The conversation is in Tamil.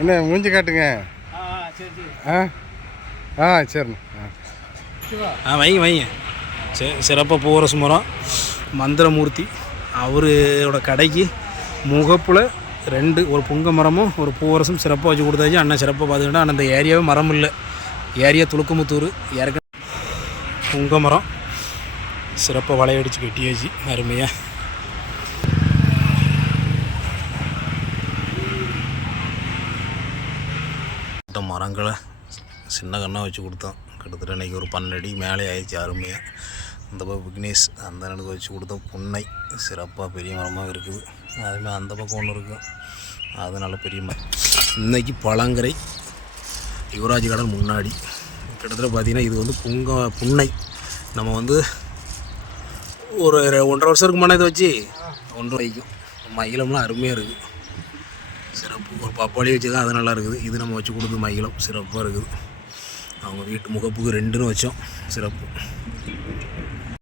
என்ன மூஞ்சி காட்டுங்க. ஆ ஆ, சரி சரி. ஆ ஆ சரிண்ணா. ஆ. வைங்க வைங்க. சி சிறப்பாக பூவரசு மரம் மந்திரமூர்த்தி. அவரோட கடைக்கு முகப்பில் ரெண்டு ஒரு புங்க மரமும் ஒரு பூவரசும் சிறப்பாக வச்சு கொடுத்தாச்சு. அண்ணன் சிறப்பாக பார்த்துக்கிட்டா ஆனால் அந்த ஏரியாவே மரம் இல்லை. ஏரியா துளுக்கமுத்தூர் ஏற்க புங்க மரம். சிறப்பாக வளையடிச்சு கட்டியாச்சு. அருமையாக இந்த மரங்களை சின்ன கண்ணாக வச்சு கொடுத்தோம் கிட்டத்தட்ட இன்றைக்கி ஒரு பன்னெடி மேலே ஆயிடுச்சு அருமையாக அந்த பக்கம் விக்னேஷ் அந்த நடுக்கு வச்சு கொடுத்தோம் புன்னை சிறப்பாக பெரிய மரமாக இருக்குது. அதுமாதிரி அந்த பக்கம் ஒன்று இருக்கும் அதனால் பெரிய மரம் இன்னைக்கு பழங்கரை யுவராஜ் கடன் முன்னாடி. கிட்டத்தட்ட பார்த்திங்கன்னா இது வந்து புங்க புன்னை. நம்ம வந்து ஒரு ஒன்றரை வருஷத்துக்கு முன்னாடி இதை வச்சு? ஒன்றரை வைக்கும் மயிலம்லாம் அருமையாக இருக்குது சிறப்பு. ஒரு பப்பாளி வச்சு தான் அது நல்லா இருக்குது. இது நம்ம வச்சு கொடுத்து மயிலம் சிறப்பாக இருக்குது. அவங்க வீட்டு முகப்புக்கு ரெண்டுன்னு வச்சோம். சிறப்பு.